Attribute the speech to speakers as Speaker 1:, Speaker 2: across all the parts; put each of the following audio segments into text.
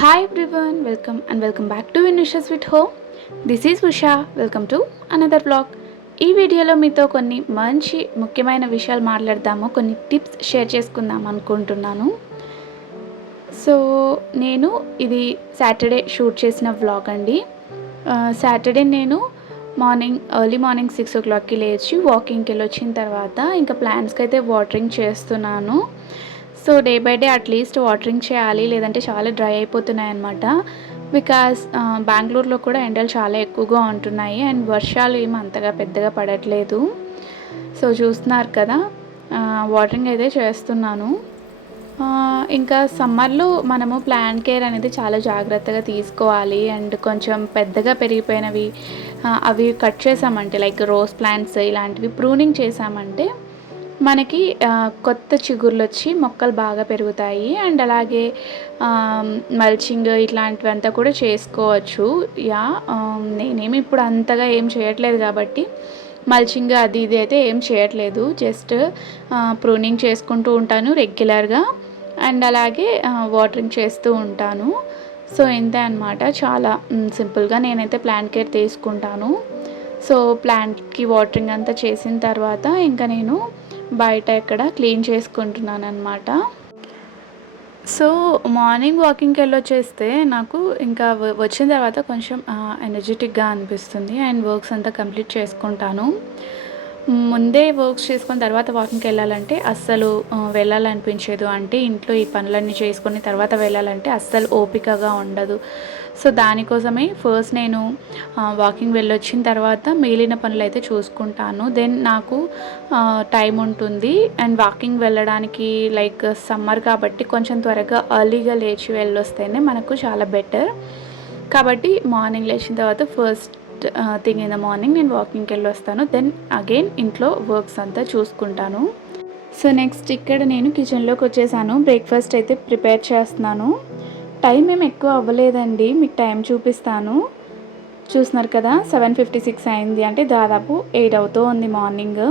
Speaker 1: Hi everyone welcome and welcome back to వినిషస్ with home this is Usha welcome to another blog ఈ వీడియోలో మీతో కొన్ని మంచి ముఖ్యమైన విషయాలు మాట్లాడదాము కొన్ని టిప్స్ షేర్ చేసుకుందాం అనుకుంటున్నాను. సో నేను ఇది సాటర్డే షూట్ చేసిన వ్లాగ్ అండి. సాటర్డే నేను morning early morning six o క్లాక్కి లేచి వాకింగ్కి వెళ్ళి వచ్చిన తర్వాత ఇంకా ప్లాంట్స్కి అయితే వాటరింగ్ చేస్తున్నాను. So day by day at least watering చేయాలి లేదంటే చాలా డ్రై అయిపోతున్నాయి అనమాట బికాస్ బెంగళూరులో కూడా ఎండలు చాలా ఎక్కువగా ఉంటున్నాయి అండ్ వర్షాలు ఏమి అంతగా పెద్దగా పడట్లేదు. సో చూస్తున్నారు కదా వాటరింగ్ అయితే చేస్తున్నాను. ఇంకా సమ్మర్లో మనము ప్లాంట్ కేర్ అనేది చాలా జాగ్రత్తగా తీసుకోవాలి అండ్ కొంచెం పెద్దగా పెరిగిపోయినవి అవి కట్ చేసామంటే లైక్ రోజ్ ప్లాంట్స్ ఇలాంటివి ప్రూనింగ్ చేసామంటే మనకి కొత్త చిగుర్లు వచ్చి మొక్కలు బాగా పెరుగుతాయి. అండ్ అలాగే మల్చింగ్ ఇట్లాంటివంతా కూడా చేసుకోవచ్చు. యా నేనేమి ఇప్పుడు అంతగా ఏం చేయట్లేదు కాబట్టి మల్చింగ్ అది ఇది అయితే ఏం చేయట్లేదు. జస్ట్ ప్రూనింగ్ చేసుకుంటూ ఉంటాను రెగ్యులర్గా. అండ్ అలాగే వాటరింగ్ చేస్తూ ఉంటాను. సో ఇంతే అనమాట చాలా సింపుల్గా నేనైతే ప్లాంట్ కేర్ తీసుకుంటాను. సో ప్లాంట్కి వాటరింగ్ అంతా చేసిన తర్వాత ఇంకా నేను బయట ఎక్కడ క్లీన్ చేసుకుంటున్నాను అనమాట సో మార్నింగ్ వాకింగ్కి వెళ్ళొచ్చేస్తే నాకు ఇంకా వచ్చిన తర్వాత కొంచెం ఎనర్జెటిక్గా అనిపిస్తుంది. అండ్ వర్క్స్ అంతా కంప్లీట్ చేసుకుంటాను. ముందే వర్క్స్ చేసుకున్న తర్వాత వాకింగ్కి వెళ్ళాలంటే అస్సలు వెళ్ళాలనిపించేది. అంటే ఇంట్లో ఈ పనులన్నీ చేసుకుని తర్వాత వెళ్ళాలంటే అస్సలు ఓపికగా ఉండదు. సో దానికోసమే ఫస్ట్ నేను వాకింగ్ వెళ్ళొచ్చిన తర్వాత మిగిలిన పనులు అయితే చూసుకుంటాను. దెన్ నాకు టైం ఉంటుంది. అండ్ వాకింగ్ వెళ్ళడానికి లైక్ సమ్మర్ కాబట్టి కొంచెం త్వరగా ఎర్లీగా లేచి వెళ్ళొస్తేనే మనకు చాలా బెటర్. కాబట్టి మార్నింగ్ లేచిన తర్వాత first thing in the morning నేను వాకింగ్కి వెళ్ళి వస్తాను దెన్ అగైన్ ఇంట్లో వర్క్స్ అంతా చూసుకుంటాను. సో నెక్స్ట్ ఇక్కడ నేను కిచెన్లోకి వచ్చేసాను. బ్రేక్ఫాస్ట్ అయితే ప్రిపేర్ చేస్తున్నాను. టైం ఏం ఎక్కువ అవ్వలేదండి. మీకు టైం చూపిస్తాను. చూస్తున్నారు కదా సెవెన్ ఫిఫ్టీ సిక్స్ అయింది. అంటే దాదాపు ఎయిట్ అవుతూ ఉంది మార్నింగ్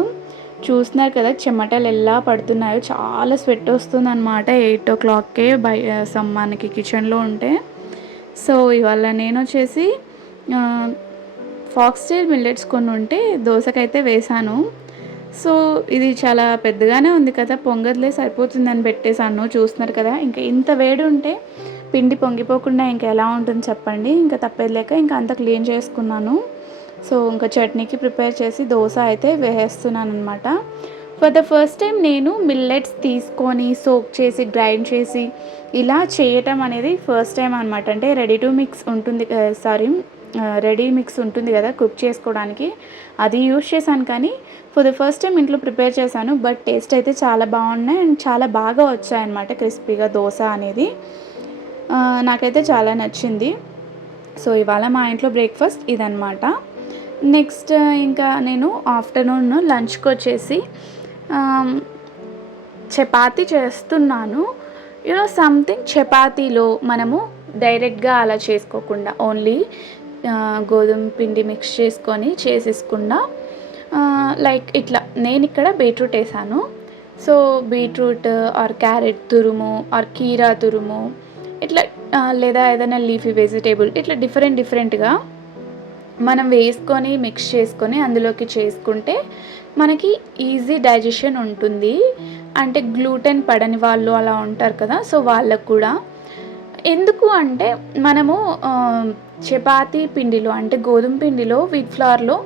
Speaker 1: చూస్తున్నారు కదా చెమటలు ఎలా పడుతున్నాయో. చాలా స్వెట్ వస్తుంది అనమాట ఎయిట్ ఓ క్లాక్కే బై uh, సమ్ మనకి కిచెన్లో ఉంటే. సో ఇవాళ నేను వచ్చేసి uh, ఫాక్స్టైల్ మిల్లెట్స్ కొన్ని ఉంటే దోసకైతే వేశాను. సో ఇది చాలా పెద్దగానే ఉంది కదా పొంగదిలే సరిపోతుందని పెట్టేశాను చూస్తున్నారు కదా. ఇంకా ఇంత వేడి ఉంటే పిండి పొంగిపోకుండా ఇంకా ఎలా ఉంటుంది చెప్పండి. ఇంకా తప్పేది లేక ఇంకా అంత క్లీన్ చేసుకున్నాను. సో ఇంకా చట్నీకి ప్రిపేర్ చేసి దోశ అయితే వేసేస్తున్నాను అనమాట ఫర్ ద ఫస్ట్ టైం నేను మిల్లెట్స్ తీసుకొని సోక్ చేసి గ్రైండ్ చేసి ఇలా చేయటం అనేది ఫస్ట్ టైం అనమాట అంటే రెడీ టు మిక్స్ ఉంటుంది సారీ. రెడీ మిక్స్ ఉంటుంది కదా కుక్ చేసుకోవడానికి. అది యూజ్ చేశాను కానీ ఫర్ ద ఫస్ట్ టైం ఇంట్లో ప్రిపేర్ చేశాను బట్ టేస్ట్ అయితే చాలా బాగున్నాయి అండ్ చాలా బాగా వచ్చాయన్నమాట క్రిస్పీగా దోశ అనేది. నాకైతే చాలా నచ్చింది. సో ఇవాళ మా ఇంట్లో బ్రేక్ఫాస్ట్ ఇదనమాట నెక్స్ట్ ఇంకా నేను ఆఫ్టర్నూన్ లంచ్కి వచ్చేసి చపాతి చపాతీ చేస్తున్నాను. యూనో సంథింగ్ చపాతీలో మనము డైరెక్ట్గా అలా చేసుకోకుండా ఓన్లీ గోధుమ పిండి మిక్స్ చేసుకొని చేసేసుకున్నా. లైక్ ఇట్లా నేను ఇక్కడ బీట్రూట్ వేసాను. సో బీట్రూట్ ఆర్ క్యారెట్ తురుము ఆర్ కీరా తురుము ఇట్లా లేదా ఏదైనా లీఫీ వెజిటేబుల్ ఇట్లా డిఫరెంట్ డిఫరెంట్గా మనం వేసుకొని మిక్స్ చేసుకొని అందులోకి చేసుకుంటే మనకి ఈజీ డైజెషన్ ఉంటుంది. అంటే గ్లూటెన్ పడని వాళ్ళు అలా ఉంటారు కదా సో వాళ్ళకు కూడా ఎందుకు అంటే మనము చపాతి చపాతీ పిండిలో అంటే గోధుమ పిండిలో వీట్ ఫ్లవర్లో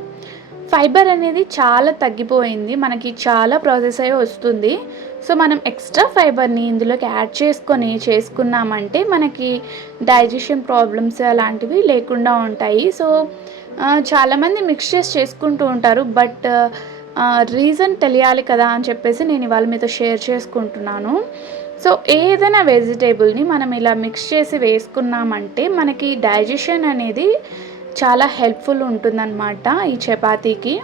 Speaker 1: ఫైబర్ అనేది చాలా తగ్గిపోయింది. మనకి చాలా ప్రాసెస్ అయ్యి వస్తుంది. సో మనం ఎక్స్ట్రా ఫైబర్ని ఇందులోకి యాడ్ చేసుకొని చేసుకున్నామంటే మనకి డైజెషన్ ప్రాబ్లమ్స్ అలాంటివి లేకుండా ఉంటాయి. సో చాలామంది మిక్స్ చేసి చేసుకుంటూ ఉంటారు. బట్ రీజన్ తెలియాలి కదా అని చెప్పేసి నేను ఇవాళ మీతో షేర్ చేసుకుంటున్నాను. సో ఏదైనా వెజిటేబుల్ని మనం ఇలా మిక్స్ చేసి వేసుకున్నామంటే మనకి డైజెషన్ అనేది చాలా హెల్ప్ఫుల్ ఉంటుందన్నమాట ఈ చపాతీకి.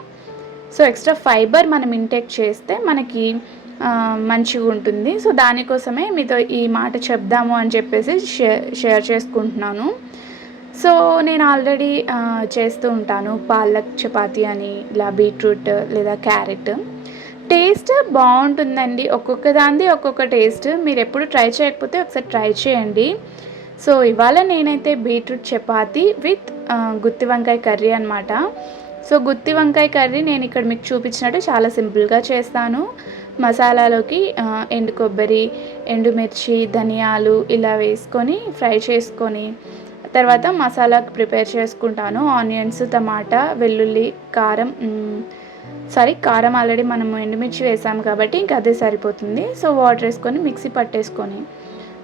Speaker 1: సో ఎక్స్ట్రా ఫైబర్ మనం ఇంటేక్ చేస్తే మనకి మంచిగా ఉంటుంది. సో దానికోసమే మీతో ఈ మాట చెప్దాము అని చెప్పేసి షేర్ షేర్ చేసుకుంటున్నాను. సో నేను ఆల్రెడీ చేస్తూ ఉంటాను. పాలక్ చపాతీ అని ఇలా బీట్రూట్ లేదా క్యారెట్. టేస్ట్ బాగుంటుందండి. ఒక్కొక్క దాంది ఒక్కొక్క టేస్ట్. మీరు ఎప్పుడు ట్రై చేయకపోతే ఒకసారి ట్రై చేయండి. సో ఇవాళ నేనైతే బీట్రూట్ చపాతి విత్ గుత్తి వంకాయ కర్రీ అనమాట సో గుత్తి వంకాయ కర్రీ నేను ఇక్కడ మీకు చూపించినట్టు చాలా సింపుల్గా చేస్తాను. మసాలాలోకి ఎండు కొబ్బరి ఎండుమిర్చి ధనియాలు ఇలా వేసుకొని ఫ్రై చేసుకొని తర్వాత మసాలా ప్రిపేర్ చేసుకుంటాను. ఆనియన్స్ టమాటా వెల్లుల్లి కారం సారీ కారం ఆల్రెడీ మనము ఎండుమిర్చి వేసాము కాబట్టి ఇంకా అదే సరిపోతుంది. సో వాటర్ వేసుకొని మిక్సీ పట్టేసుకొని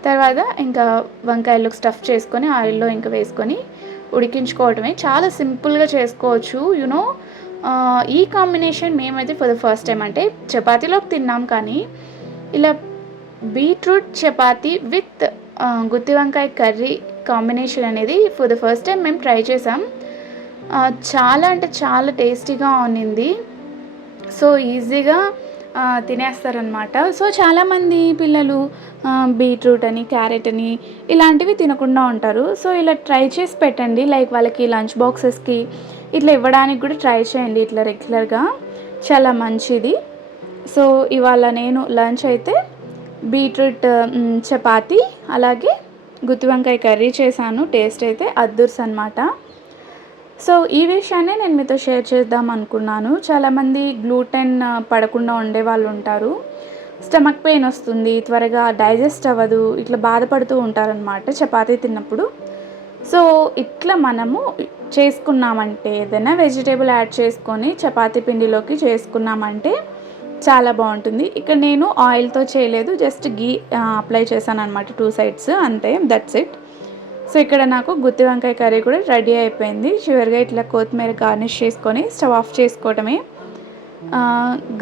Speaker 1: తర్వాత ఇంకా వంకాయలు స్టఫ్ చేసుకొని ఆయిల్లో ఇంకా వేసుకొని ఉడికించుకోవటమే. చాలా సింపుల్గా చేసుకోవచ్చు యునో ఈ కాంబినేషన్ మేమైతే ఫర్ ద ఫస్ట్ టైం అంటే చపాతీలోకి తిన్నాం కానీ ఇలా బీట్రూట్ చపాతీ విత్ గుత్తి వంకాయ కర్రీ కాంబినేషన్ అనేది ఫర్ ద ఫస్ట్ టైం మేము ట్రై చేసాం. చాలా అంటే చాలా టేస్టీగా ఉన్నింది. సో ఈజీగా తినేస్తారనమాట సో చాలామంది పిల్లలు బీట్రూట్ అని క్యారెట్ అని ఇలాంటివి తినకుండా ఉంటారు. సో ఇలా ట్రై చేసి పెట్టండి. లైక్ వాళ్ళకి లంచ్ బాక్సెస్కి ఇట్లా ఇవ్వడానికి కూడా ట్రై చేయండి ఇట్లా రెగ్యులర్గా. చాలా మంచిది. సో ఇవాళ నేను లంచ్ అయితే బీట్రూట్ చపాతి అలాగే గుత్తి వంకాయ కర్రీ చేశాను. టేస్ట్ అయితే అద్దుర్స్ అనమాట సో ఈ విషయాన్ని నేను మీతో షేర్ చేద్దాం అనుకున్నాను. చాలామంది గ్లూటెన్ పడకుండా ఉండే వాళ్ళు ఉంటారు. స్టమక్ పెయిన్ వస్తుంది త్వరగా డైజెస్ట్ అవ్వదు ఇట్లా బాధపడుతూ ఉంటారనమాట చపాతీ తిన్నప్పుడు. సో ఇట్లా మనము చేసుకున్నామంటే ఏదైనా వెజిటేబుల్ యాడ్ చేసుకొని చపాతీ పిండిలోకి చేసుకున్నామంటే చాలా బాగుంటుంది. ఇక్కడ నేను ఆయిల్తో చేయలేదు జస్ట్ గీ అప్లై చేశాను అనమాట టూ సైడ్స్ అంతే దట్స్ ఇట్ సో ఇక్కడ నాకు గుత్తి వంకాయ కర్రీ కూడా రెడీ అయిపోయింది. చివరిగా ఇట్లా కొత్తిమీర గార్నిష్ చేసుకొని స్టవ్ ఆఫ్ చేసుకోవటమే.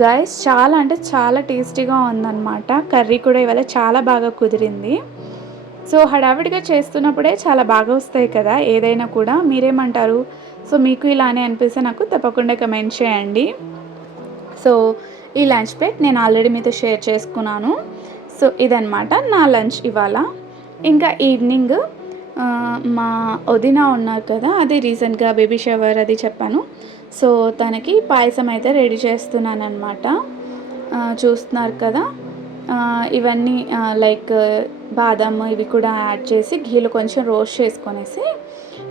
Speaker 1: గైస్ చాలా అంటే చాలా టేస్టీగా ఉందన్నమాట. కర్రీ కూడా ఇవాళ చాలా బాగా కుదిరింది. సో హడావిడిగా చేస్తున్నప్పుడే చాలా బాగా వస్తాయి కదా ఏదైనా కూడా. మీరేమంటారు? సో మీకు ఇలానే అనిపిస్తే నాకు తప్పకుండా కమెంట్ చేయండి. సో ఈ లంచ్ ప్లేట్ నేను ఆల్రెడీ మీతో షేర్ చేసుకున్నాను. సో ఇదనమాట నా లంచ్ ఇవాళ. ఇంకా ఈవినింగ్ మా వదిన ఉన్నారు కదా అది రీసెంట్గా బేబీ షవర్ అది చెప్పాను. సో తనకి పాయసం అయితే రెడీ చేస్తున్నాను చూస్తున్నారు కదా. ఇవన్నీ లైక్ బాదం ఇవి కూడా యాడ్ చేసి ఘీలో కొంచెం రోస్ట్ చేసుకొనేసి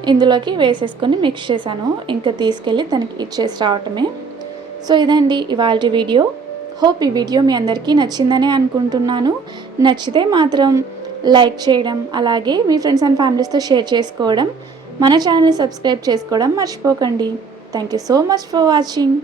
Speaker 1: ఇందులోకి వేసేసుకొని మిక్స్ చేశాను. ఇంకా తీసుకెళ్ళి తనకి ఇచ్చేసి రావటమే. సో ఇదండి ఇవాళ వీడియో. హోప్ ఈ వీడియో మీ అందరికీ నచ్చిందనే అనుకుంటున్నాను. నచ్చితే మాత్రం లైక్ చేయడం అలాగే మీ ఫ్రెండ్స్ అండ్ ఫ్యామిలీస్తో షేర్ చేసుకోవడం మన ఛానల్ని సబ్స్క్రైబ్ చేసుకోవడం మర్చిపోకండి. Thank you so much for watching.